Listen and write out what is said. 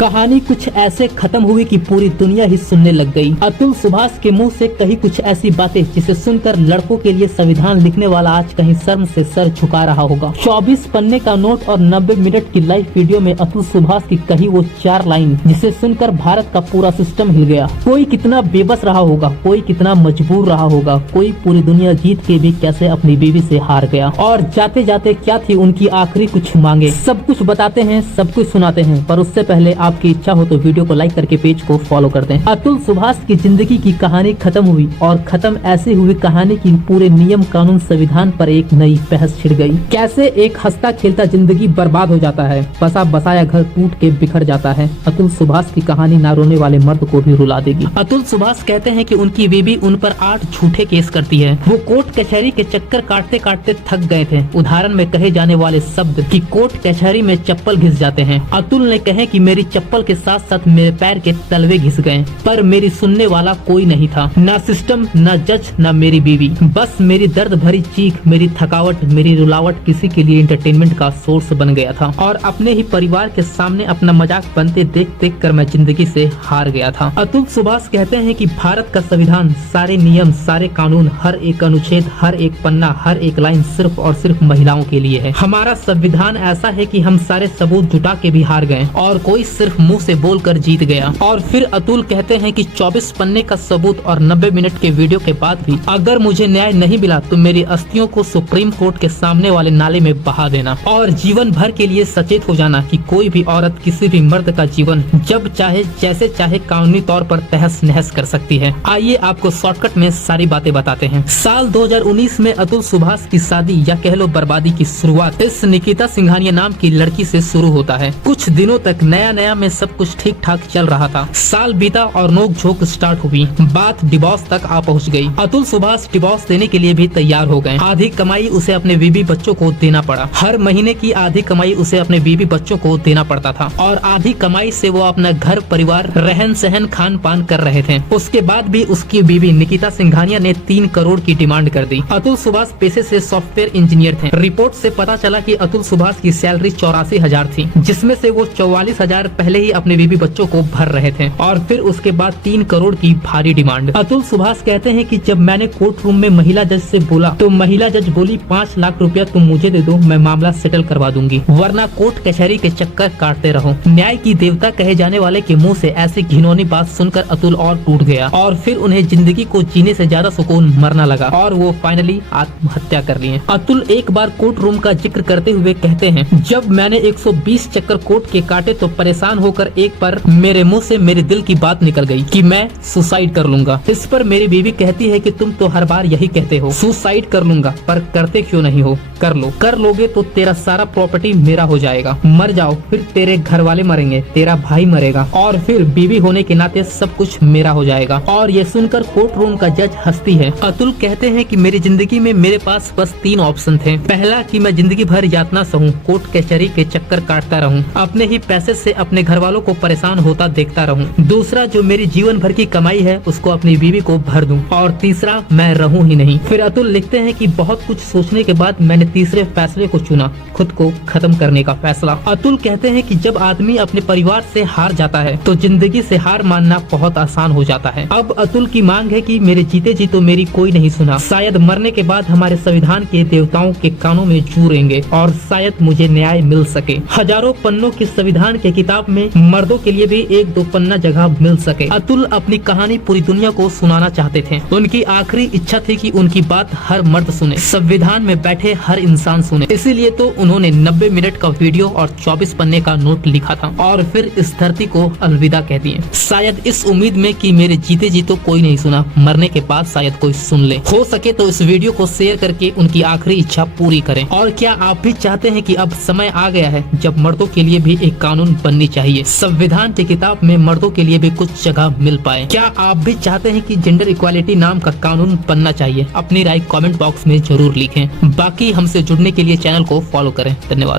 कहानी कुछ ऐसे खत्म हुई कि पूरी दुनिया ही सुनने लग गई। अतुल सुभाष के मुंह से कही कुछ ऐसी बातें जिसे सुनकर लड़कों के लिए संविधान लिखने वाला आज कहीं शर्म से सर झुका रहा होगा। 24 पन्ने का नोट और 90 मिनट की लाइव वीडियो में अतुल सुभाष की कही वो 4 लाइन जिसे सुनकर भारत का पूरा सिस्टम हिल गया। कोई कितना बेबस रहा होगा, कोई कितना मजबूर रहा होगा, कोई पूरी दुनिया जीत के भी कैसे अपनी बीवी से हार गया। और जाते जाते क्या थी उनकी आखिरी कुछ मांगे, सब कुछ बताते हैं, सब कुछ सुनाते हैं। पर उससे पहले आपकी इच्छा हो तो वीडियो को लाइक करके पेज को फॉलो कर दें। अतुल सुभाष की जिंदगी की कहानी खत्म हुई और खत्म ऐसी हुई कहानी की पूरे नियम कानून संविधान पर एक नई बहस छिड़ गई। कैसे एक हंसता खेलता जिंदगी बर्बाद हो जाता है, बसा बसाया घर टूट के बिखर जाता है। अतुल सुभाष की कहानी ना रोने वाले मर्द को भी रुला देगी। अतुल सुभाष कहते हैं कि उनकी बीवी उन पर 8 झूठे केस करती है। वो कोर्ट कचहरी के चक्कर काटते काटते थक गए थे। उदाहरण में कहे जाने वाले शब्द कि कोर्ट कचहरी में चप्पल घिस जाते हैं। अतुल ने कहे कि मेरी चप्पल के साथ साथ मेरे पैर के तलवे घिस गए, पर मेरी सुनने वाला कोई नहीं था, ना सिस्टम, ना जज, ना मेरी बीवी। बस मेरी दर्द भरी चीख, मेरी थकावट, मेरी रुलावट किसी के लिए एंटरटेनमेंट का सोर्स बन गया था और अपने ही परिवार के सामने अपना मजाक बनते देख देख कर मैं जिंदगी से हार गया था। अतुल सुभाष कहते हैं कि भारत का संविधान, सारे नियम, सारे कानून, हर एक अनुच्छेद, हर एक पन्ना, हर एक लाइन सिर्फ और सिर्फ महिलाओं के लिए है। हमारा संविधान ऐसा है कि हम सारे सबूत जुटा के भी हार गए और कोई सिर्फ मुंह से बोलकर जीत गया। और फिर अतुल कहते हैं कि 24 पन्ने का सबूत और 90 मिनट के वीडियो के बाद भी अगर मुझे न्याय नहीं मिला तो मेरी अस्थियों को सुप्रीम कोर्ट के सामने वाले नाले में बहा देना और जीवन भर के लिए सचेत हो जाना कि कोई भी औरत किसी भी मर्द का जीवन जब चाहे जैसे चाहे कानूनी तौर पर तहस नहस कर सकती है। आइए आपको शॉर्टकट में सारी बातें बताते हैं। साल 2019 में अतुल सुभाष की शादी या कह लो बर्बादी की शुरुआत इस निकिता सिंघानिया नाम की लड़की से शुरू होता है। कुछ दिनों तक नया नया में सब कुछ ठीक ठाक चल रहा था। साल बीता और नोक झोंक स्टार्ट हुई, बात डिवोर्स तक आ पहुंच गई। अतुल सुभाष डिवोर्स देने के लिए भी तैयार हो गए। आधी कमाई उसे अपने बीवी बच्चों को देना पड़ा। हर महीने की आधी कमाई उसे अपने बीवी बच्चों को देना पड़ता था और आधी कमाई से वो अपना घर परिवार रहन सहन खान पान कर रहे थे। उसके बाद भी उसकी बीवी निकिता सिंघानिया ने 3 करोड़ की डिमांड कर दी। अतुल सुभाष पेशे से सॉफ्टवेयर इंजीनियर थे। रिपोर्ट से पता चला कि अतुल सुभाष की सैलरी 84,000 थी, जिसमें से वो 44,000 पहले ही अपने बीवी बच्चों को भर रहे थे और फिर उसके बाद 3 करोड़ की भारी डिमांड। अतुल सुभाष कहते हैं कि जब मैंने कोर्ट रूम में महिला जज से बोला तो महिला जज बोली 5 लाख रुपया तुम मुझे दे दो, मैं मामला सेटल करवा दूंगी, वरना कोर्ट कचहरी के चक्कर काटते रहो। न्याय की देवता कहे जाने वाले के मुंह से ऐसी घिनौनी बात सुनकर अतुल और टूट गया और फिर उन्हें जिंदगी को जीने से ज्यादा सुकून मरना लगा और वो फाइनली आत्महत्या कर लिए। अतुल एक बार कोर्ट रूम का जिक्र करते हुए कहते हैं, जब मैंने 120 चक्कर कोर्ट के काटे तो परेशान होकर एक बार मेरे मुंह से मेरे दिल की बात निकल गई कि मैं सुसाइड कर लूंगा। इस पर मेरी बीवी कहती है कि तुम तो हर बार यही कहते हो, सुसाइड कर लूंगा, पर करते क्यों नहीं हो? कर लो, कर लोगे तो तेरा सारा प्रॉपर्टी मेरा हो जाएगा, मर जाओ फिर तेरे घर वाले मरेंगे, तेरा भाई मरेगा और फिर बीवी होने के नाते सब कुछ मेरा हो जाएगा। और ये सुनकर कोर्ट रूम का जज हंसती है। अतुल कहते हैं कि मेरी जिंदगी में मेरे पास बस 3 ऑप्शन थे। पहला कि मैं जिंदगी भर यातना सहूं, कोर्ट कचहरी के चक्कर काटता रहूं, अपने ही पैसे से अपने घर वालों को परेशान होता देखता रहूं। दूसरा, जो मेरी जीवन भर की कमाई है उसको अपनी बीवी को भर दूं और तीसरा, मैं रहूं ही नहीं। फिर अतुल लिखते हैं कि बहुत कुछ सोचने के बाद मैंने तीसरे फैसले को चुना, खुद को खत्म करने का फैसला। अतुल कहते हैं कि जब आदमी अपने परिवार से हार जाता है तो जिंदगी से हार मानना बहुत आसान हो जाता है। अब अतुल की मांग है कि मेरे जीते जी तो मेरी कोई नहीं सुना, शायद मरने के बाद हमारे संविधान के देवताओं के कानों में जूरेंगे और शायद मुझे न्याय मिल सके। हजारों पन्नों की संविधान के किताब में मर्दों के लिए भी 1-2 पन्ना जगह मिल सके। अतुल अपनी कहानी पूरी दुनिया को सुनाना चाहते थे। उनकी आखिरी इच्छा थी कि उनकी बात हर मर्द सुने, संविधान में बैठे हर इंसान सुने। इसीलिए तो उन्होंने 90 मिनट का वीडियो और 24 पन्ने का नोट लिखा था और फिर इस धरती को अलविदा कह दिए, शायद इस उम्मीद में कि मेरे जीते जी तो कोई नहीं सुना, मरने के बाद शायद कोई सुन ले। हो सके तो इस वीडियो को शेयर करके उनकी आखिरी इच्छा पूरी करें। और क्या आप भी चाहते हैं कि अब समय आ गया है जब मर्दों के लिए भी एक कानून बननी चाहिए, संविधान की किताब में मर्दों के लिए भी कुछ जगह मिल पाए? क्या आप भी चाहते हैं कि जेंडर इक्वालिटी नाम का कानून बनना चाहिए? अपनी राय कमेंट बॉक्स में जरूर लिखें। बाकी हमसे जुड़ने के लिए चैनल को फॉलो करें। धन्यवाद।